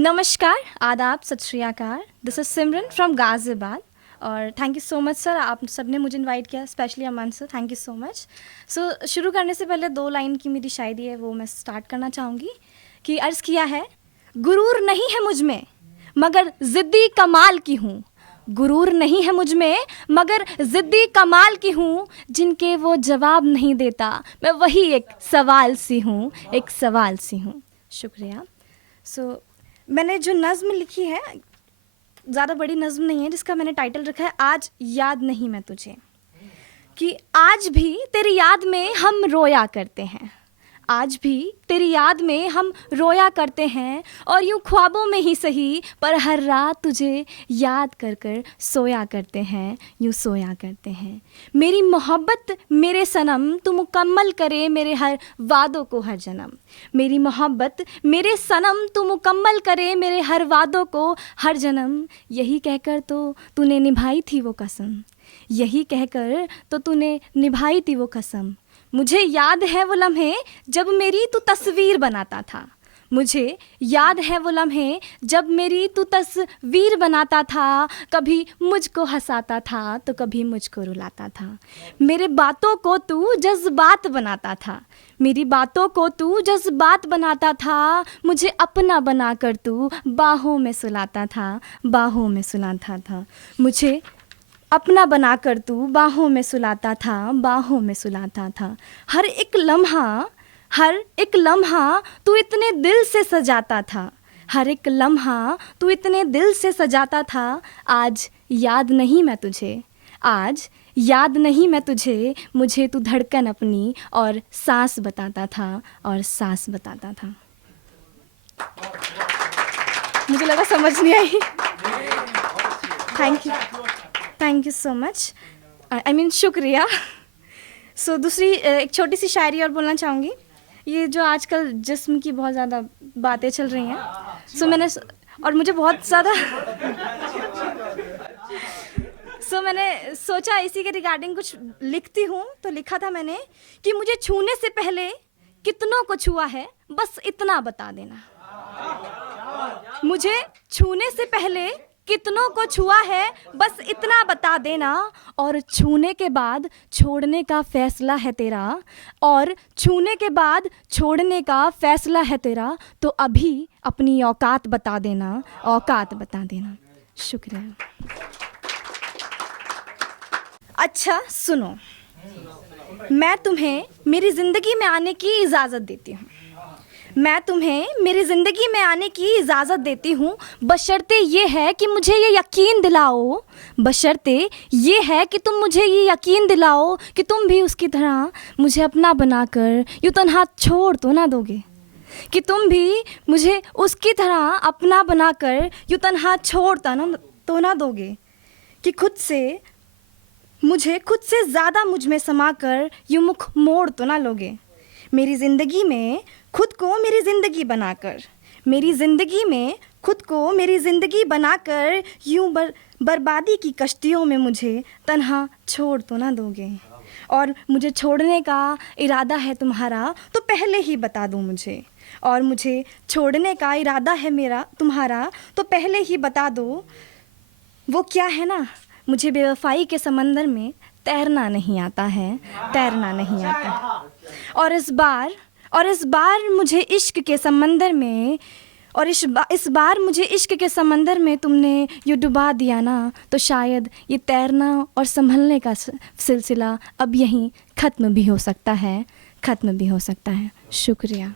नमस्कार, आदाब, सत श्री अकाल। This is Simran from Ghaziabad और thank you so much sir, आप सब ने मुझे इनवाइट किया, specially Aman sir, thank you so much. So शुरू करने से पहले 2 लाइन की मेरी शायरी है, वो मैं स्टार्ट करना चाहूँगी कि अर्ज़ किया है, गुरूर नहीं है मुझ में मगर ज़िद्दी कमाल की हूँ। गुरूर नहीं है मुझ में मगर ज़िद्दी कमाल की हूँ। जिनके वो जवाब नहीं देता, मैं वही एक सवाल सी हूँ, एक सवाल सी हूँ। शुक्रिया। सो मैंने जो नज़्म लिखी है, ज़्यादा बड़ी नज़्म नहीं है, जिसका मैंने टाइटल रखा है आज याद नहीं मैं तुझे। कि आज भी तेरी याद में हम रोया करते हैं, आज भी तेरी याद में हम रोया करते हैं, और यूं ख्वाबों में ही सही पर हर रात तुझे याद कर कर सोया करते हैं, यूं सोया करते हैं। मेरी मोहब्बत मेरे सनम तू मुकम्मल करे मेरे हर वादों को हर जन्म। मेरी मोहब्बत मेरे सनम तू मुकम्मल करे मेरे हर वादों को हर जन्म। यही कहकर तो तूने निभाई थी वो कसम, यही कहकर तो तूने निभाई थी वो कसम। मुझे याद है वो लम्हे जब मेरी तू तस्वीर बनाता था, मुझे याद है वो लम्हे जब मेरी तू तस्वीर बनाता था। कभी मुझको हंसाता था तो कभी मुझको रुलाता था। मेरे बातों को तू जज्बात बनाता था, मेरी बातों को तू जज्बात बनाता था। मुझे अपना बनाकर तू बाहों में सुलाता था, बाहों में सुलाता था। मुझे अपना बनाकर तू बाहों में सुलाता था, बाहों में सुलाता था। हर एक लम्हा तू इतने दिल से सजाता था, हर एक लम्हा तू इतने दिल से सजाता था। आज याद नहीं मैं तुझे, आज याद नहीं मैं तुझे। मुझे तू धड़कन अपनी और सांस बताता था, और सांस बताता था। मुझे लगा समझ नहीं आई। Thank you so much, I mean शुक्रिया। सो दूसरी एक छोटी सी शायरी और बोलना चाहूँगी। ये जो आजकल जिस्म की बहुत ज़्यादा बातें चल रही हैं, और मुझे बहुत ज़्यादा मैंने सोचा इसी के रिगार्डिंग कुछ लिखती हूँ। तो लिखा था मैंने कि मुझे छूने से पहले कितनों को छुआ है, बस इतना बता देना। मुझे छूने से पहले कितनों को छुआ है, बस इतना बता देना। और छूने के बाद छोड़ने का फैसला है तेरा, और छूने के बाद छोड़ने का फैसला है तेरा। तो अभी अपनी औकात बता देना, औकात बता देना। शुक्रिया। अच्छा सुनो, मैं तुम्हें मेरी ज़िंदगी में आने की इजाज़त देती हूँ, मैं तुम्हें मेरी ज़िंदगी में आने की इजाज़त देती हूँ। बशर्ते ये है कि मुझे ये यकीन दिलाओ, बशर्ते ये है कि तुम मुझे ये यकीन दिलाओ कि तुम भी उसकी तरह मुझे अपना बनाकर यूँ तन्हा छोड़ तो ना दोगे, कि तुम भी मुझे उसकी तरह अपना बनाकर यूँ तन्हा छोड़ तो ना दोगे, कि खुद से ज़्यादा मुझ में समाकर यूँ मुख मोड़ तो ना लोगे। मेरी ज़िंदगी में खुद को मेरी ज़िंदगी बनाकर, मेरी ज़िंदगी में खुद को मेरी ज़िंदगी बनाकर यूं बर्बादी की कश्तियों में मुझे तन्हा छोड़ तो ना दोगे। और मुझे छोड़ने का इरादा है तुम्हारा तो पहले ही बता दो मुझे, और मुझे छोड़ने का इरादा है मेरा तुम्हारा तो पहले ही बता दो। वो क्या है ना, मुझे बेवफाई के समंदर में तैरना नहीं आता है, तैरना नहीं आता। और इस बार मुझे इश्क के समंदर में, और इस बार मुझे इश्क के समंदर में तुमने यूँ डुबा दिया ना, तो शायद ये तैरना और संभलने का सिलसिला अब यहीं ख़त्म भी हो सकता है, ख़त्म भी हो सकता है। शुक्रिया।